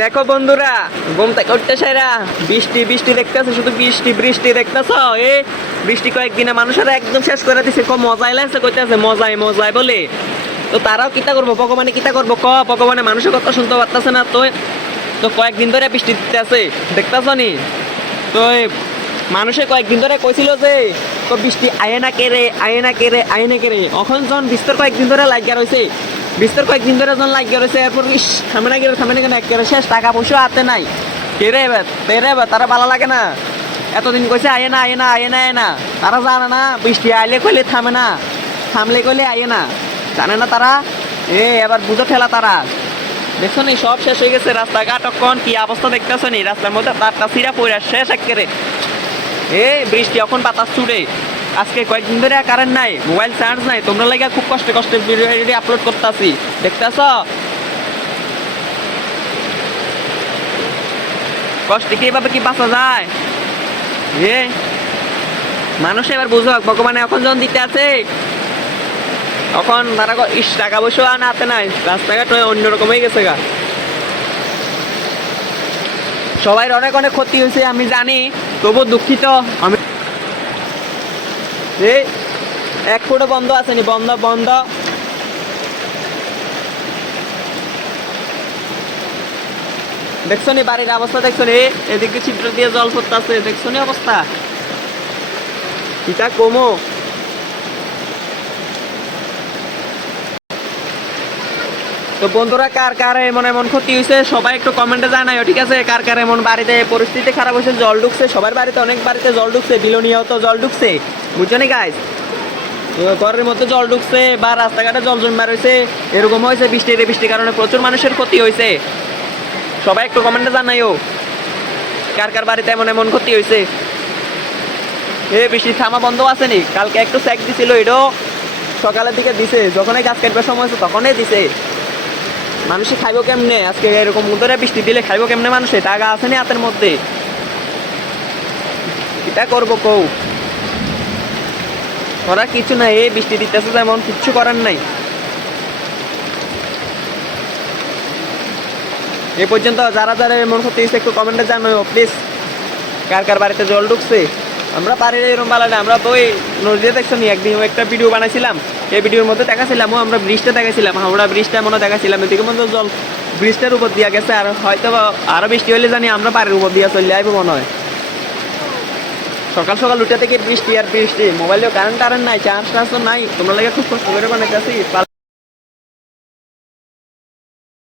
দেখো বন্ধুরা, ঘুম থেকে উঠতে সেরা বৃষ্টি বৃষ্টি দেখতেছে, শুধু বৃষ্টি বৃষ্টি দেখতেছ। এ বৃষ্টি কয়েকদিনে মানুষেরা একদম শেষ করে দিছে। খুব মজাই লাগছে, কইতেছে মজাই মজাই বলে। তো তারাও কিতা করবো, ভগবানে কিতা করবো ভগবানে মানুষের কথা শুনতে পারতেছে না। তো তো কয়েকদিন ধরে বৃষ্টি দিতে আছে, দেখতেছ নি? তো মানুষে কয়েকদিন ধরে কইছিল যে তো বৃষ্টি আয়ে না কেড়ে আয়ে না কেড়ে আয়ে না কেড়ে। এখন যখন বিস্তর কয়েকদিন ধরে লাগিয়া রয়েছে, বিস্তর কয়েকদিন ধরে যখন লাগিয়া রয়েছে, এরপর ইস থামে না কেড়ে একেবারে শেষ, টাকা পয়সা হাতে নাই। কেড়ে এবার তেরে এবার তারা ভালো লাগে না। এতদিন কইছে আয়ে না আয়ে না আয়ে না আয়ে না, তারা জানে না বৃষ্টি আইলে কইলে থামে না, থামলে কইলে আয়ে না, জানে না তারা। এবার বুঝো ঠেলা তারা। দেখছো নি সব শেষ হয়ে গেছে, রাস্তাঘাট এখন কি অবস্থা দেখতেছো নি? রাস্তার মধ্যে তারটা সিরা পড়ে শেষ একেবারে। বৃষ্টি এখন বাতাস ছুড়ে। আজকে কয়েকদিন ধরে কারেন্ট নাই, মোবাইল চার্জ নাই, তোমরা লাগে খুব কষ্টে কষ্টে ভিডিও আপলোড করতেছি, দেখতেছ? কষ্টে কি এভাবে কি বাঁচা যায়? মানুষ এবার বুঝো, ভগবানে এখন যখন দিতে আছে, তখন তারা ইস টাকা পয়সা আনাতে নাই, রাস্তাঘাট অন্যরকম হয়ে গেছে গা। সবাই অনেক অনেক ক্ষতি হয়েছে আমি জানি, তবু দুঃখিত আমি। এক ফুটও বন্ধ আসেনি, বন্ধ বন্ধ। দেখছো নি বাড়ির অবস্থা? দেখছো নি এদিকে ছিদ্র দিয়ে জল পড়তেছে, দেখছো নি অবস্থা? এটা কমো। তো বন্ধুরা, কার কার এমন এমন ক্ষতি হয়েছে সবাই একটু কমেন্টে জানাই, ঠিক আছে? কার কার এমন বাড়িতে পরিস্থিতি খারাপ হয়েছে, জল ঢুকছে সবার বাড়িতে, অনেক বাড়িতে জল ঢুকছে, বিলোনিয়াও তো জল ঢুকছে, বুঝছো নি গাইস? ঘরের মধ্যে জল ঢুকছে বা রাস্তাঘাটে জল জমা রয়েছে, এরকম হয়েছে বৃষ্টির কারণে প্রচুর মানুষের ক্ষতি হয়েছে। সবাই একটু কমেন্টে জানাইও কার কার বাড়িতে এমন এমন ক্ষতি হয়েছে। বৃষ্টি থামা বন্ধ আসেনি, কালকে একটু চেক দিছিল, এটাও সকালের দিকে দিছে, যখনই গাছ কাটবার সময় হয়েছে তখনই দিছে। মানুষে খাইব কেমনে? আজকে এরকম উদরে বৃষ্টি দিলে খাইব কেমনে মানুষে? টাকা আসেনি হাতের মধ্যে, এটা করবো কৌ? করার কিছু নাই, এই বৃষ্টি দিতেছে যেমন, কিচ্ছু করার নাই। এ পর্যন্ত যারা যারা এমন ক্ষতি হয়েছে একটু কমেন্টে জানাও প্লিজ, কার কার বাড়িতে জল ঢুকছে। আমরা পারি এরকম বালা না, আমরা তো ওই নদীতে দেখছো নি, একদিন একটা ভিডিও বানাইছিলাম, এই ভিডিওর মধ্যে দেখাছিলাম আমরা ব্রিজটা দেখাছিলাম, আমরা ব্রিজটা মনে দেখাছিলাম, এদিকে মধ্যে জল ব্রিজটার উপর দিয়া গেছে। আর হয়তো আরো বৃষ্টি হলে জানি আমরা বাড়ির উপর দিয়া চলে আসবো মনে হয়। সকাল সকাল উঠে থেকে বৃষ্টি আর বৃষ্টি, মোবাইলেও কারেন্ট নাই, চার্জ টার্জ নাই, তোমরা লাগে খুব কষ্ট করে বানাইতেছি।